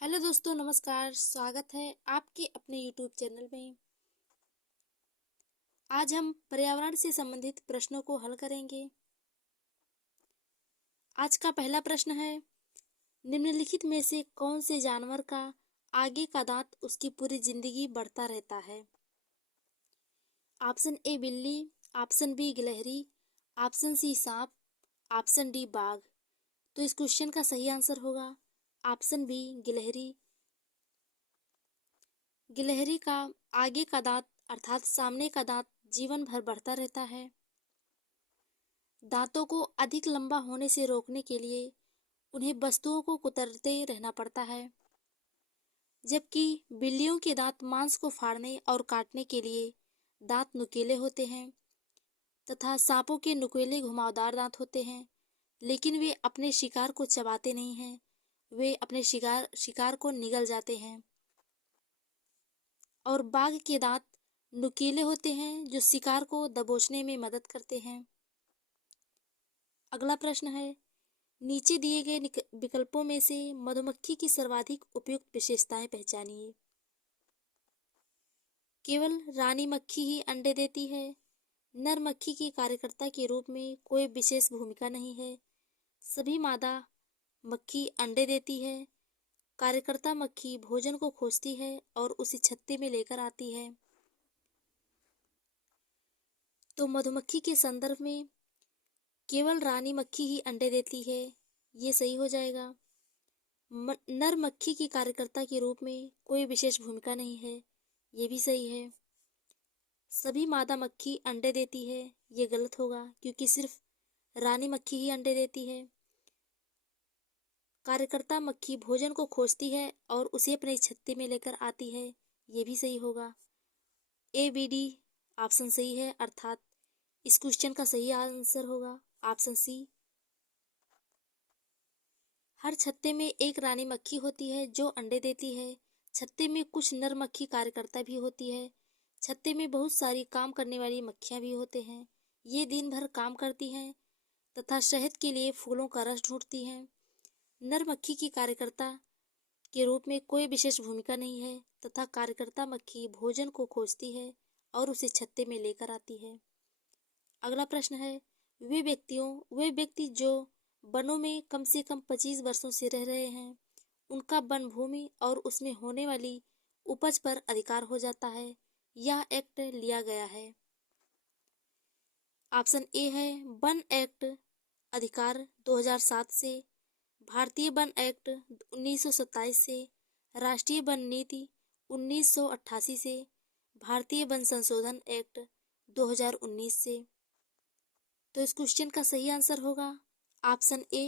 Hello दोस्तों, नमस्कार। स्वागत है आपके अपने यूट्यूब चैनल में। आज हम पर्यावरण से संबंधित प्रश्नों को हल करेंगे। आज का पहला प्रश्न है, निम्नलिखित में से कौन से जानवर का आगे का दांत उसकी पूरी जिंदगी बढ़ता रहता है? ऑप्शन ए बिल्ली, ऑप्शन बी गिलहरी, ऑप्शन सी सांप, ऑप्शन डी बाघ। तो इस क्वेश्चन का सही आंसर होगा ऑप्शन बी गिलहरी। गिलहरी का आगे का दांत अर्थात सामने का दांत जीवन भर बढ़ता रहता है। दांतों को अधिक लंबा होने से रोकने के लिए उन्हें वस्तुओं को कुतरते रहना पड़ता है, जबकि बिल्लियों के दांत मांस को फाड़ने और काटने के लिए दांत नुकीले होते हैं तथा सांपों के नुकीले घुमावदार दांत होते हैं, लेकिन वे अपने शिकार को चबाते नहीं हैं, वे अपने शिकार को निगल जाते हैं। और बाघ के दांत नुकीले होते हैं जो शिकार को दबोचने में मदद करते हैं। अगला प्रश्न है, नीचे दिए गए विकल्पों में से मधुमक्खी की सर्वाधिक उपयुक्त विशेषताएं पहचानिए। केवल रानी मक्खी ही अंडे देती है। नर मक्खी की कार्यकर्ता के रूप में कोई विशेष भूमिका नहीं है। सभी मादा मक्खी अंडे देती है। कार्यकर्ता मक्खी भोजन को खोजती है और उसे छत्ते में लेकर आती है। तो मधुमक्खी के संदर्भ में केवल रानी मक्खी ही अंडे देती है, ये सही हो जाएगा। नर मक्खी की कार्यकर्ता के रूप में कोई विशेष भूमिका नहीं है, ये भी सही है। सभी मादा मक्खी अंडे देती है, ये गलत होगा क्योंकि सिर्फ रानी मक्खी ही अंडे देती है। कार्यकर्ता मक्खी भोजन को खोजती है और उसे अपने छत्ते में लेकर आती है, ये भी सही होगा। ए बी डी ऑप्शन सही है, अर्थात इस क्वेश्चन का सही आंसर होगा ऑप्शन सी। हर छत्ते में एक रानी मक्खी होती है जो अंडे देती है। छत्ते में कुछ नर मक्खी कार्यकर्ता भी होती है। छत्ते में बहुत सारी काम करने वाली मक्खियां भी होते हैं। ये दिन भर काम करती हैं तथा शहद के लिए फूलों का रस ढूंढती हैं। नर मक्खी की कार्यकर्ता के रूप में कोई विशेष भूमिका नहीं है तथा कार्यकर्ता मक्खी भोजन को खोजती है और उसे छत्ते में लेकर आती है। अगला प्रश्न है, वे व्यक्ति जो वनों में कम से कम 25 वर्षों से रह रहे हैं, उनका वन भूमि और उसमें होने वाली उपज पर अधिकार हो जाता है। यह एक्ट लिया गया है। ऑप्शन ए है वन एक्ट अधिकार 2007 से, भारतीय वन एक्ट 1927 से, राष्ट्रीय वन नीति 1988 से, भारतीय वन संशोधन एक्ट 2019 से। तो इस क्वेश्चन का सही आंसर होगा ऑप्शन ए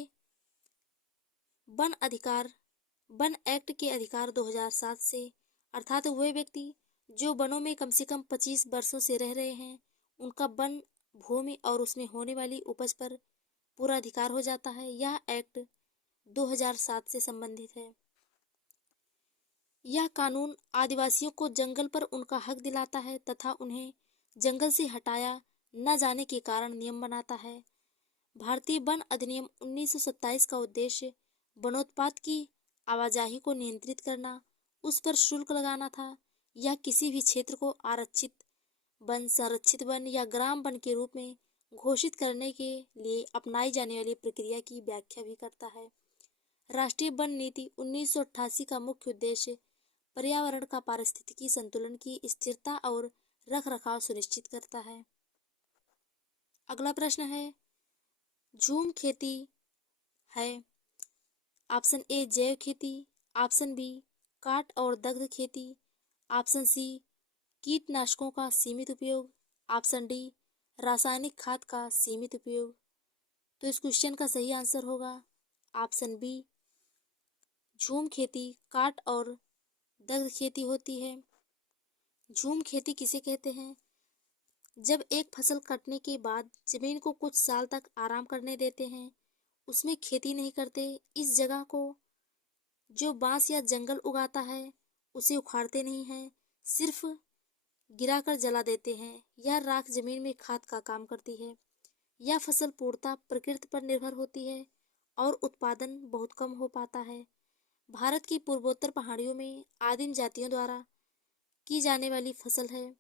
वन एक्ट के अधिकार 2007 से, अर्थात वे व्यक्ति जो वनों में कम से कम 25 वर्षों से रह रहे हैं, उनका वन भूमि और उसमें होने वाली उपज पर पूरा अधिकार हो जाता है। यह एक्ट 2007 से संबंधित है। यह कानून आदिवासियों को जंगल पर उनका हक दिलाता है तथा उन्हें जंगल से हटाया न जाने के कारण नियम बनाता है। भारतीय वन अधिनियम 1927 का उद्देश्य वनोत्पाद की आवाजाही को नियंत्रित करना, उस पर शुल्क लगाना था। यह किसी भी क्षेत्र को आरक्षित वन, संरक्षित वन या ग्राम वन के रूप में घोषित करने के लिए अपनाई जाने वाली प्रक्रिया की व्याख्या भी करता है। राष्ट्रीय वन नीति 1988 का मुख्य उद्देश्य पर्यावरण का पारिस्थितिकी संतुलन की स्थिरता और रखरखाव सुनिश्चित करता है। अगला प्रश्न है, झूम खेती है। ऑप्शन ए जैव खेती, ऑप्शन बी काट और दग्ध खेती, ऑप्शन सी कीटनाशकों का सीमित उपयोग, ऑप्शन डी रासायनिक खाद का सीमित उपयोग। तो इस क्वेश्चन का सही आंसर होगा ऑप्शन बी, झूम खेती काट और दग्ध खेती होती है। झूम खेती किसे कहते हैं? जब एक फसल कटने के बाद जमीन को कुछ साल तक आराम करने देते हैं, उसमें खेती नहीं करते। इस जगह को जो बांस या जंगल उगाता है उसे उखाड़ते नहीं हैं, सिर्फ गिराकर जला देते हैं। यह राख जमीन में खाद का काम करती है। यह फसल पूर्णतः प्रकृति पर निर्भर होती है और उत्पादन बहुत कम हो पाता है। भारत की पूर्वोत्तर पहाड़ियों में आदिम जातियों द्वारा की जाने वाली फसल है।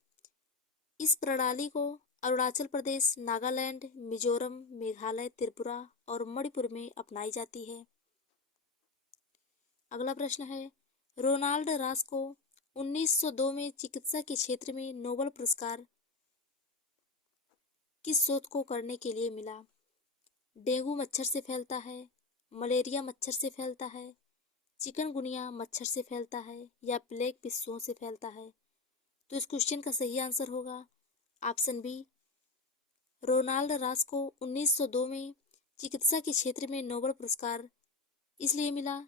इस प्रणाली को अरुणाचल प्रदेश, नागालैंड, मिजोरम, मेघालय, त्रिपुरा और मणिपुर में अपनाई जाती है। अगला प्रश्न है, रोनाल्ड रास को 1902 में चिकित्सा के क्षेत्र में नोबेल पुरस्कार किस शोध को करने के लिए मिला? डेंगू मच्छर से फैलता है, मलेरिया मच्छर से फैलता है, चिकनगुनिया मच्छर से फैलता है या प्लेग पिस्सुओं से फैलता है? तो इस क्वेश्चन का सही आंसर होगा ऑप्शन बी। रोनाल्ड रास को 1902 में चिकित्सा के क्षेत्र में नोबेल पुरस्कार इसलिए मिला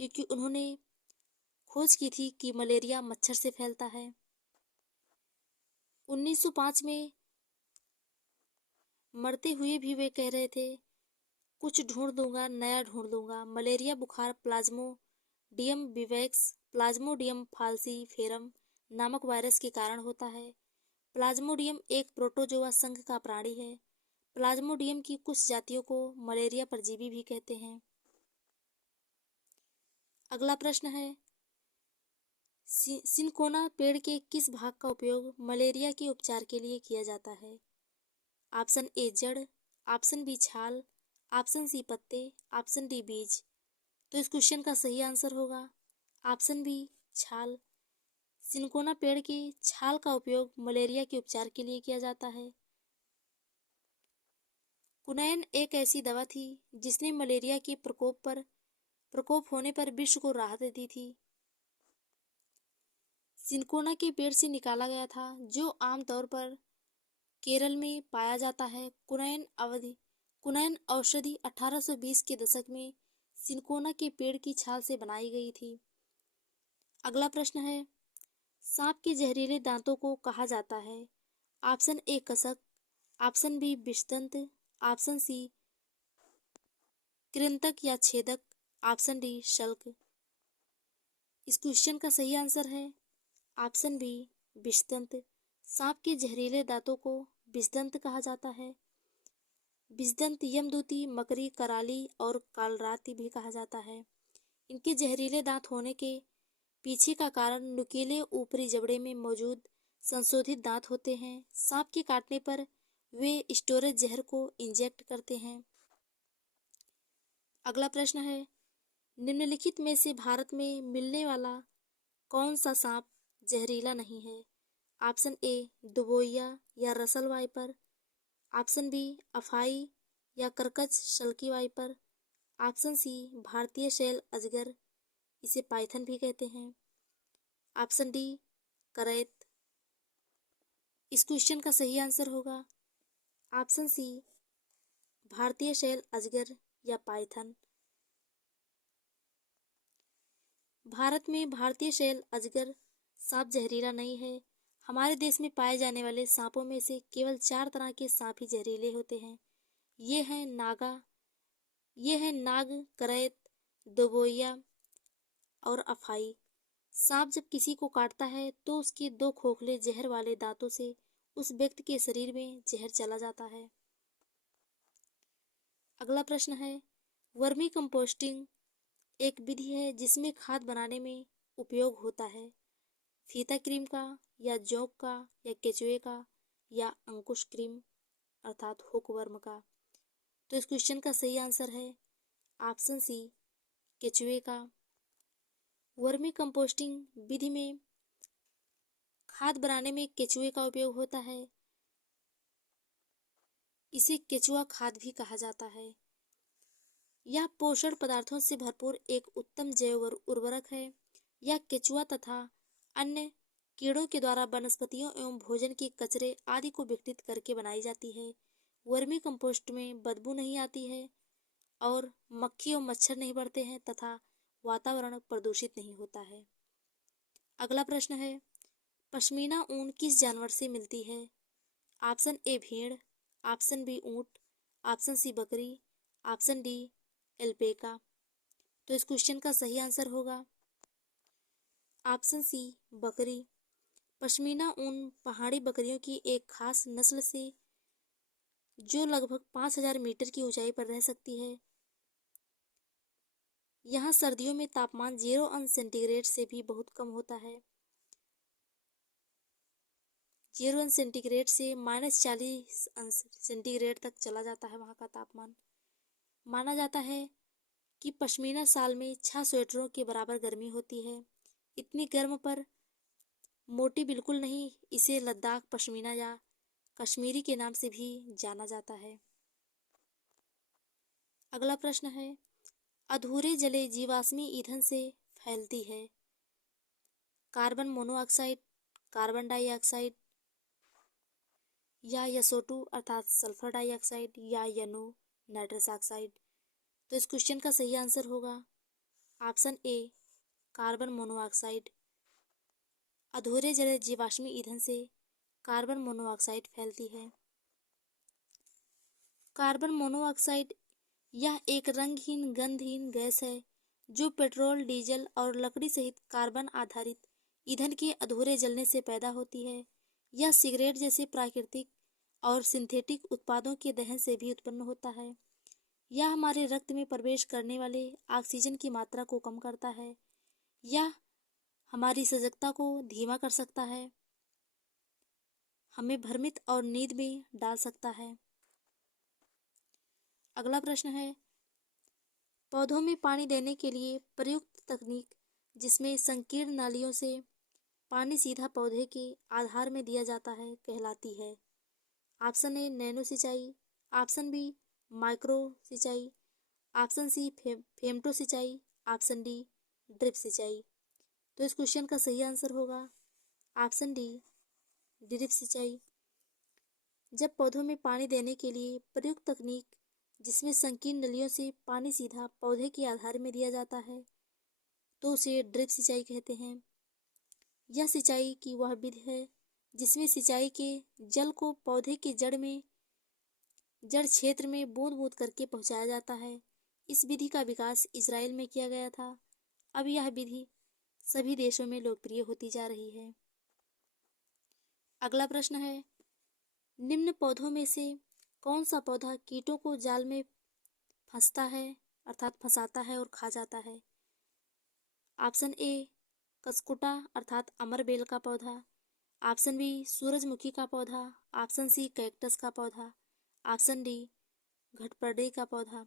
क्योंकि उन्होंने खोज की थी कि मलेरिया मच्छर से फैलता है। 1905 में मरते हुए भी वे कह रहे थे, कुछ ढूंढ दूंगा, नया ढूंढ दूंगा। मलेरिया बुखार प्लाज्मोडियम विवैक्स, प्लाज्मोडियम फाल्सीफेरम नामक वायरस के कारण होता है। प्लाज्मोडियम एक प्रोटोजोआ संघ का प्राणी है। प्लाज्मोडियम की कुछ जातियों को मलेरिया परजीवी भी कहते हैं। अगला प्रश्न है, सिनकोना पेड़ के किस भाग का उपयोग मलेरिया के उपचार के लिए किया जाता है? ऑप्शन ए जड़, ऑप्शन बी छाल, ऑप्शन सी पत्ते, ऑप्शन डी बीज। तो इस क्वेश्चन का सही आंसर होगा ऑप्शन बी छाल। सिनकोना पेड़ की छाल का उपयोग मलेरिया के उपचार के लिए किया जाता है। कुनैन एक ऐसी दवा थी जिसने मलेरिया के प्रकोप होने पर विश्व को राहत दी थी। सिनकोना के पेड़ से निकाला गया था, जो आमतौर पर केरल में पाया जाता है। कुनैन औषधि 1820 के दशक में सिनकोना के पेड़ की छाल से बनाई गई थी। अगला प्रश्न है, सांप के जहरीले दांतों को कहा जाता है? ऑप्शन ए कसक, ऑप्शन बी विषदंत, ऑप्शन सी कृंतक या छेदक, ऑप्शन डी शल्क। इस क्वेश्चन का सही आंसर है ऑप्शन बी विषदंत। सांप के जहरीले दांतों को विषदंत कहा जाता है। विषदंत यमदूती, मकड़ी, कराली और कालरात्रि भी कहा जाता है। इनके जहरीले दांत होने के पीछे का कारण नुकीले ऊपरी जबड़े में मौजूद संशोधित दांत होते हैं। सांप के काटने पर वे स्टोरेज जहर को इंजेक्ट करते हैं। अगला प्रश्न है, निम्नलिखित में से भारत में मिलने वाला कौन सा सांप जहरीला नहीं है? ऑप्शन ए दुबोइया या रसल वाइपर, ऑप्शन बी अफाई या कर्कच शल्की वाइपर, ऑप्शन सी भारतीय शैल अजगर, इसे पाइथन भी कहते हैं, ऑप्शन डी करैत। इस क्वेश्चन का सही आंसर होगा ऑप्शन सी भारतीय शैल अजगर या पाइथन। भारत में भारतीय शैल अजगर सांप जहरीला नहीं है। हमारे देश में पाए जाने वाले सांपों में से केवल 4 तरह के सांप ही जहरीले होते हैं। ये हैं नाग, करैत, दोबोइया और अफाई। सांप जब किसी को काटता है तो उसके 2 खोखले जहर वाले दांतों से उस व्यक्ति के शरीर में जहर चला जाता है। अगला प्रश्न है, वर्मी कंपोस्टिंग एक विधि है जिसमें खाद बनाने में उपयोग होता है। फीता क्रीम का या जौं का या केचुए का या अंकुश क्रीम अर्थात हुकवर्म का? तो इस क्वेश्चन का सही आंसर है ऑप्शन सी केचुए का। वर्मी कंपोस्टिंग विधि में खाद बनाने में केचुए का उपयोग होता है। इसे केचुआ खाद भी कहा जाता है। यह पोषण पदार्थों से भरपूर एक उत्तम जैव उर्वरक है। यह केचुआ तथा अन्य कीड़ों के द्वारा वनस्पतियों एवं भोजन के कचरे आदि को विघटित करके बनाई जाती है। वर्मी कंपोस्ट में बदबू नहीं आती है और मक्खी और मच्छर नहीं बढ़ते हैं तथा वातावरण प्रदूषित नहीं होता है। अगला प्रश्न है, पश्मीना ऊन किस जानवर से मिलती है? ऑप्शन ए भेड़, ऑप्शन बी ऊंट, ऑप्शन सी बकरी, ऑप्शन डी एल्पेका। तो इस क्वेश्चन का सही आंसर होगा ऑप्शन सी बकरी। पश्मीना ऊन पहाड़ी बकरियों की एक खास नस्ल से जो लगभग 5000 मीटर की ऊंचाई पर रह सकती है। यहाँ सर्दियों में तापमान 0 अंश सेंटीग्रेड से भी बहुत कम होता है। 0 अंश सेंटीग्रेड से -40 अंश सेंटीग्रेड तक चला जाता है वहाँ का तापमान। माना जाता है कि पश्मीना साल में 6 स्वेटरों के बराबर गर्मी होती है। इतनी गर्म पर मोटी बिल्कुल नहीं, इसे लद्दाख पश्मीना या कश्मीरी के नाम से भी जाना जाता है। अगला प्रश्न है, अधूरे जले जीवाश्मी ईंधन से फैलती है? कार्बन मोनोऑक्साइड, कार्बन डाइऑक्साइड या SO2 अर्थात सल्फर डाइऑक्साइड या NO नाइट्रस ऑक्साइड। तो इस क्वेश्चन का सही आंसर होगा ऑप्शन ए, कार्बन मोनोऑक्साइड। अधूरे जले जीवाश्मी ईंधन से कार्बन मोनोऑक्साइड फैलती है। कार्बन मोनोऑक्साइड यह एक रंगहीन गंधहीन गैस है जो पेट्रोल, डीजल और लकड़ी सहित कार्बन आधारित ईंधन के अधूरे जलने से पैदा होती है। यह सिगरेट जैसे प्राकृतिक और सिंथेटिक उत्पादों के दहन से भी उत्पन्न होता है। यह हमारे रक्त में प्रवेश करने वाले ऑक्सीजन की मात्रा को कम करता है। यह हमारी सजगता को धीमा कर सकता है, हमें भ्रमित और नींद में डाल सकता है। अगला प्रश्न है, पौधों में पानी देने के लिए प्रयुक्त तकनीक जिसमें संकीर्ण नालियों से पानी सीधा पौधे के आधार में दिया जाता है कहलाती है? ऑप्शन ए, नैनो सिंचाई। ऑप्शन बी, माइक्रो सिंचाई। ऑप्शन सी, फेमटो सिंचाई। ऑप्शन डी, ड्रिप सिंचाई। तो इस क्वेश्चन का सही आंसर होगा ऑप्शन डी, ड्रिप सिंचाई। जब पौधों में पानी देने के लिए प्रयुक्त तकनीक जिसमें संकीर्ण नलियों से पानी सीधा पौधे के आधार में दिया जाता है तो उसे ड्रिप सिंचाई कहते हैं। यह सिंचाई की वह विधि है जिसमें सिंचाई के जल को पौधे के जड़ क्षेत्र में बूंद बूंद करके पहुंचाया जाता है। इस विधि का विकास इजराइल में किया गया था। अब यह विधि सभी देशों में लोकप्रिय होती जा रही है। अगला प्रश्न है, निम्न पौधों में से कौन सा पौधा कीटों को जाल में फंसता है अर्थात फंसाता है और खा जाता है? ऑप्शन ए, कसकुटा अर्थात अमरबेल का पौधा। ऑप्शन बी, सूरजमुखी का पौधा। ऑप्शन सी, कैक्टस का पौधा। ऑप्शन डी, घटपर्डी का पौधा।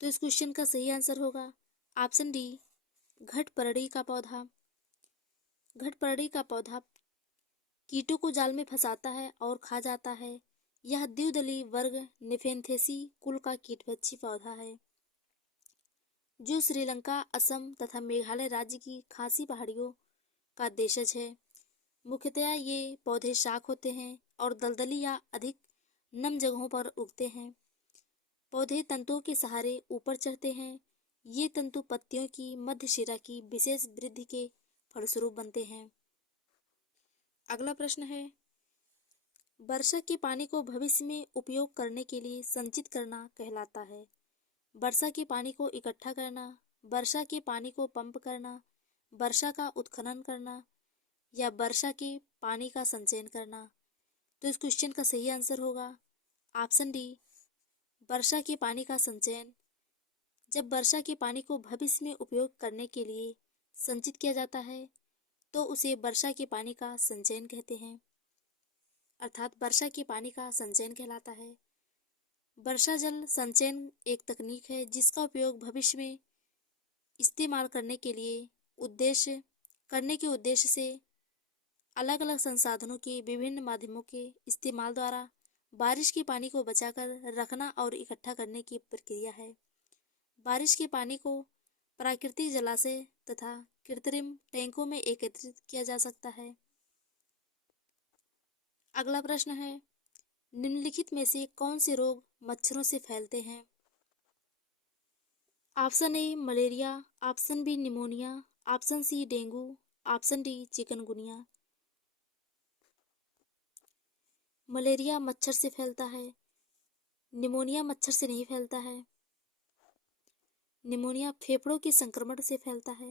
तो इस क्वेश्चन का सही आंसर होगा ऑप्शन डी, घटपर्डी का पौधा। घटपर्डी का पौधा कीटों को जाल में फंसाता है और खा जाता है। यह द्विदलीय वर्ग निफेंथेसी कुल का कीटभक्षी पौधा है जो श्रीलंका, असम तथा मेघालय राज्य की खासी पहाड़ियों का देशज है। मुख्यतया ये पौधे शाख होते हैं और दलदली या अधिक नम जगहों पर उगते हैं। पौधे तंतुओं के सहारे ऊपर चढ़ते हैं। ये तंतु पत्तियों की मध्य शिरा की विशेष वृद्धि के फलस्वरूप बनते हैं। अगला प्रश्न है, वर्षा के पानी को भविष्य में उपयोग करने के लिए संचित करना कहलाता है? वर्षा के पानी को इकट्ठा करना, वर्षा के पानी को पंप करना, वर्षा का उत्खनन करना या वर्षा के पानी का संचयन करना? तो इस क्वेश्चन का सही आंसर होगा ऑप्शन डी, वर्षा के पानी का संचयन। जब वर्षा के पानी को भविष्य में उपयोग करने के लिए संचित किया जाता है तो उसे वर्षा के पानी का संचयन कहते हैं अर्थात वर्षा के पानी का संचयन कहलाता है। वर्षा जल संचयन एक तकनीक है जिसका उपयोग भविष्य में इस्तेमाल करने के उद्देश्य से अलग अलग संसाधनों के विभिन्न माध्यमों के इस्तेमाल द्वारा बारिश के पानी को बचाकर रखना और इकट्ठा करने की प्रक्रिया है। बारिश के पानी को प्राकृतिक जलाशय तथा कृत्रिम टैंकों में एकत्रित किया जा सकता है। अगला प्रश्न है, निम्नलिखित में से कौन से रोग मच्छरों से फैलते हैं? Option A, malaria. Option B, pneumonia. Option C, dengue. Option D, chikungunya. Malaria मच्छर से फैलता है, निमोनिया मच्छर से नहीं फैलता है। निमोनिया फेफड़ों के संक्रमण से फैलता है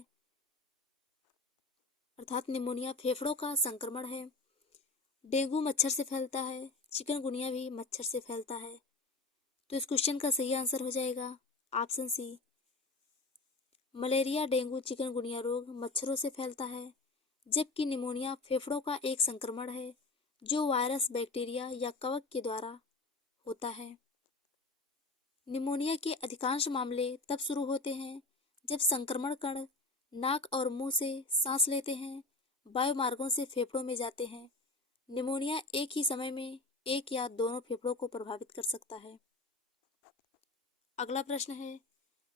अर्थात निमोनिया फेफड़ों का संक्रमण है। डेंगू मच्छर से फैलता है, चिकनगुनिया भी मच्छर से फैलता है। तो इस क्वेश्चन का सही आंसर हो जाएगा option C, malaria, dengue, chikungunya रोग मच्छरों से फैलता है, जबकि निमोनिया फेफड़ों का एक संक्रमण है जो वायरस, बैक्टीरिया या कवक के द्वारा होता है। निमोनिया के अधिकांश मामले तब शुरू होते हैं जब संक्रमण कण नाक और मुंह से सांस लेते हैं, वायुमार्गों से फेफड़ों में जाते हैं। निमोनिया एक ही समय में एक या दोनों फेफड़ों को प्रभावित कर सकता है। अगला प्रश्न है,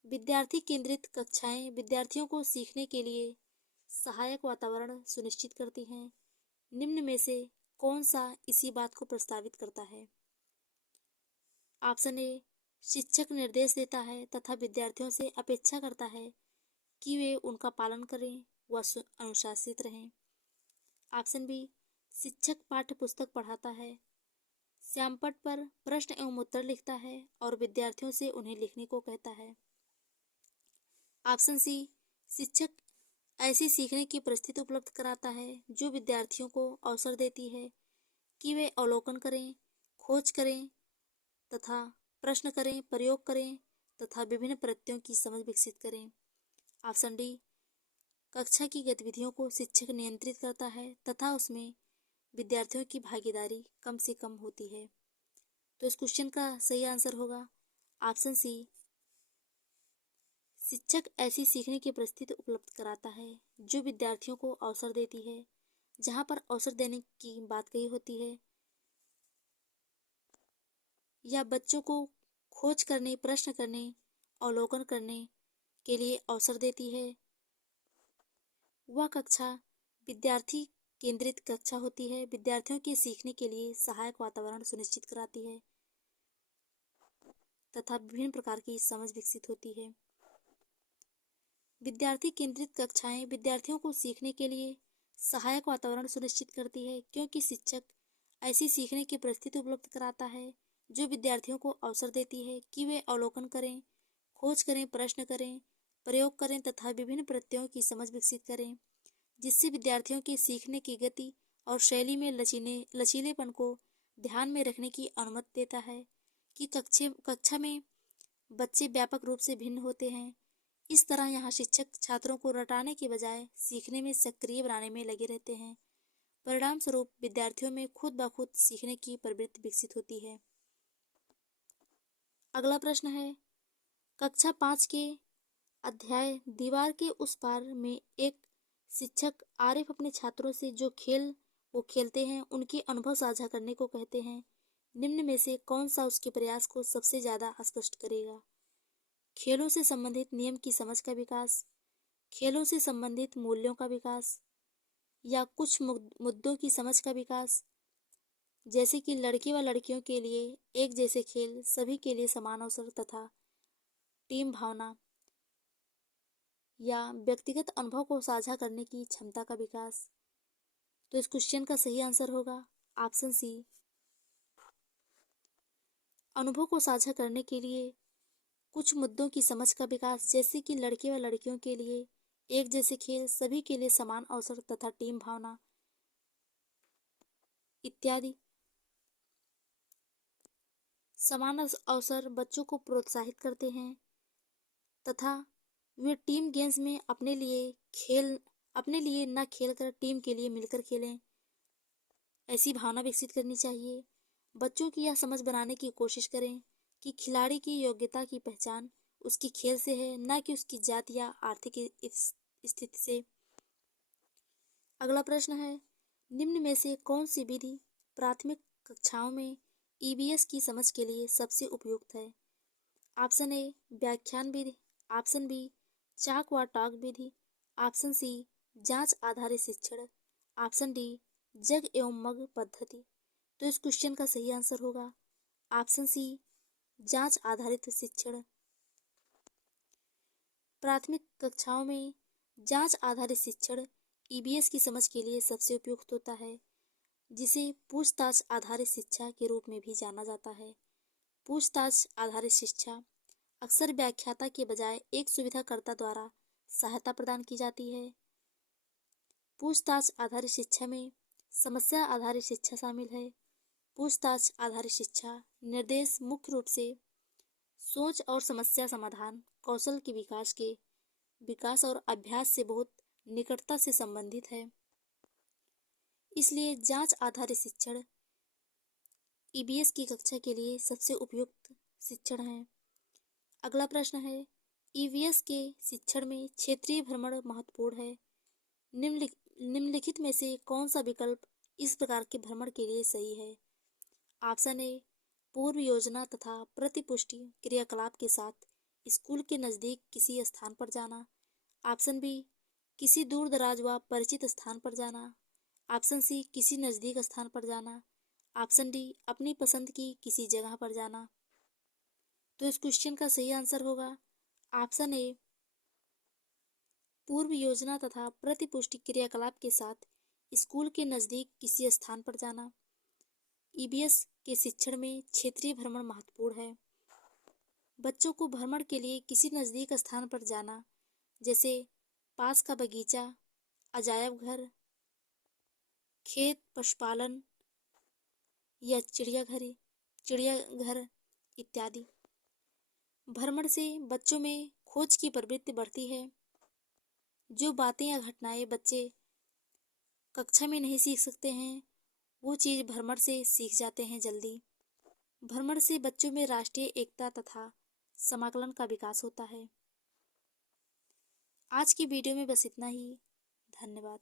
विद्यार्थी केंद्रित कक्षाएं विद्यार्थियों को सीखने के लिए सहायक वातावरण सुनिश्चित करती हैं। निम्न में से कौन सा इसी बात को प्रस्तावित करता है? ऑप्शन ए, शिक्षक निर्देश देता है तथा विद्यार्थियों से अपेक्षा करता है कि वे उनका पालन करें व अनुशासित रहें। ऑप्शन बी, शिक्षक पाठ्य पुस्तक पढ़ाता है, श्यामपट्ट पर प्रश्न एवं उत्तर लिखता है और विद्यार्थियों से उन्हें लिखने को कहता है। ऑप्शन सी, शिक्षक ऐसी सीखने की परिस्थिति उपलब्ध कराता है जो विद्यार्थियों को अवसर देती है कि वे अवलोकन करें, खोज करें तथा प्रश्न करें, प्रयोग करें तथा विभिन्न प्रत्ययों की समझ विकसित करें। ऑप्शन डी, कक्षा की गतिविधियों को शिक्षक नियंत्रित करता है तथा उसमें विद्यार्थियों की भागीदारी कम से कम होती है। तो इस क्वेश्चन का सही आंसर होगा ऑप्शन सी, शिक्षक ऐसी सीखने की परिस्थिति उपलब्ध कराता है जो विद्यार्थियों को अवसर देती है। जहाँ पर अवसर देने की बात कही होती है या बच्चों को खोज करने, प्रश्न करने, अवलोकन करने के लिए अवसर देती है, वह कक्षा विद्यार्थी केंद्रित कक्षा होती है। विद्यार्थियों के सीखने के लिए सहायक वातावरण सुनिश्चित कराती है तथा विभिन्न प्रकार की समझ विकसित होती है। विद्यार्थी केंद्रित कक्षाएं विद्यार्थियों को सीखने के लिए सहायक वातावरण सुनिश्चित करती है क्योंकि शिक्षक ऐसी सीखने की परिस्थिति उपलब्ध कराता है जो विद्यार्थियों को अवसर देती है कि वे अवलोकन करें, खोज करें, प्रश्न करें, प्रयोग करें तथा विभिन्न प्रत्ययों की समझ विकसित करें, जिससे विद्यार्थियों के सीखने की गति और शैली में लचीलेपन को ध्यान में रखने की अनुमति देता है कि कक्षा में बच्चे व्यापक रूप से भिन्न होते हैं। इस तरह यहाँ शिक्षक छात्रों को रटाने के बजाय सीखने में सक्रिय बनाने में लगे रहते हैं। परिणाम स्वरूप विद्यार्थियों में खुद ब खुद सीखने की प्रवृत्ति विकसित होती है। अगला प्रश्न है, कक्षा 5 के अध्याय दीवार के उस पार में एक शिक्षक आरिफ अपने छात्रों से जो खेल वो खेलते हैं उनके अनुभव साझा करने को कहते हैं। निम्न में से कौन सा उसके प्रयास को सबसे ज्यादा स्पष्ट करेगा? खेलों से संबंधित नियम की समझ का विकास, खेलों से संबंधित मूल्यों का विकास या कुछ मुद्दों की समझ का विकास, जैसे कि लड़के व लड़कियों के लिए एक जैसे खेल, सभी के लिए समान अवसर तथा टीम भावना या व्यक्तिगत अनुभव को साझा करने की क्षमता का विकास। तो इस क्वेश्चन का सही आंसर होगा ऑप्शन सी, अनुभव को साझा करने के लिए कुछ मुद्दों की समझ का विकास, जैसे कि लड़के व लड़कियों के लिए एक जैसे खेल, सभी के लिए समान अवसर तथा टीम भावना इत्यादि। समान अवसर बच्चों को प्रोत्साहित करते हैं तथा वे टीम गेम्स में अपने लिए न खेलकर टीम के लिए मिलकर खेलें, ऐसी भावना विकसित करनी चाहिए। बच्चों की यह समझ बनाने की कोशिश करें कि खिलाड़ी की योग्यता की पहचान उसकी खेल से है, न कि उसकी जाति या आर्थिक स्थिति से। अगला प्रश्न है, निम्न में से कौन सी विधि प्राथमिक कक्षाओं में ईवीएस की समझ के लिए सबसे उपयुक्त है? ऑप्शन ए, व्याख्यान विधि, ऑप्शन बी, चाक व टॉक विधि, ऑप्शन सी, जांच आधारित शिक्षण, ऑप्शन डी, जग एवं मग पद्धति। तो इस क्वेश्चन का सही आंसर होगा ऑप्शन सी, जांच आधारित शिक्षण। प्राथमिक कक्षाओं में जांच आधारित शिक्षण ईवीएस की समझ के लिए सबसे उपयुक्त होता है, जिसे पूछताछ आधारित शिक्षा के रूप में भी जाना जाता है। पूछताछ आधारित शिक्षा अक्सर व्याख्याता के बजाय एक सुविधाकर्ता द्वारा सहायता प्रदान की जाती है। पूछताछ आधारित शिक्षा में समस्या आधारित शिक्षा शामिल है। पूछताछ आधारित शिक्षा निर्देश मुख्य रूप से सोच और समस्या समाधान कौशल के विकास के विकास और अभ्यास से बहुत निकटता से संबंधित है। इसलिए जांच आधारित शिक्षण ईबीएस की कक्षा के लिए सबसे उपयुक्त शिक्षण है। अगला प्रश्न है, ईवीएस के शिक्षण में क्षेत्रीय भ्रमण महत्वपूर्ण है। निम्नलिखित में से कौन सा विकल्प इस प्रकार के भ्रमण के लिए सही है? ऑप्शन ए, पूर्व योजना तथा प्रतिपुष्टि क्रियाकलाप के साथ स्कूल के नज़दीक किसी स्थान पर जाना। ऑप्शन बी, किसी दूर दराज व परिचित स्थान पर जाना। ऑप्शन सी, किसी नज़दीक स्थान पर जाना। ऑप्शन डी, अपनी पसंद की किसी जगह पर जाना। तो इस क्वेश्चन का सही आंसर होगा ऑप्शन ए, पूर्व योजना तथा प्रतिपुष्टि क्रियाकलाप के साथ स्कूल के नज़दीक किसी स्थान पर जाना। ईबीएस के शिक्षण में क्षेत्रीय भ्रमण महत्वपूर्ण है। बच्चों को भ्रमण के लिए किसी नज़दीक स्थान पर जाना, जैसे पास का बगीचा, अजायब घर, खेत, पशुपालन या चिड़ियाघर इत्यादि। भ्रमण से बच्चों में खोज की प्रवृत्ति बढ़ती है। जो बातें या घटनाएं बच्चे कक्षा में नहीं सीख सकते हैं, वो चीज़ भ्रमण से सीख जाते हैं जल्दी। भ्रमण से बच्चों में राष्ट्रीय एकता तथा समाकलन का विकास होता है। आज की वीडियो में बस इतना ही। धन्यवाद।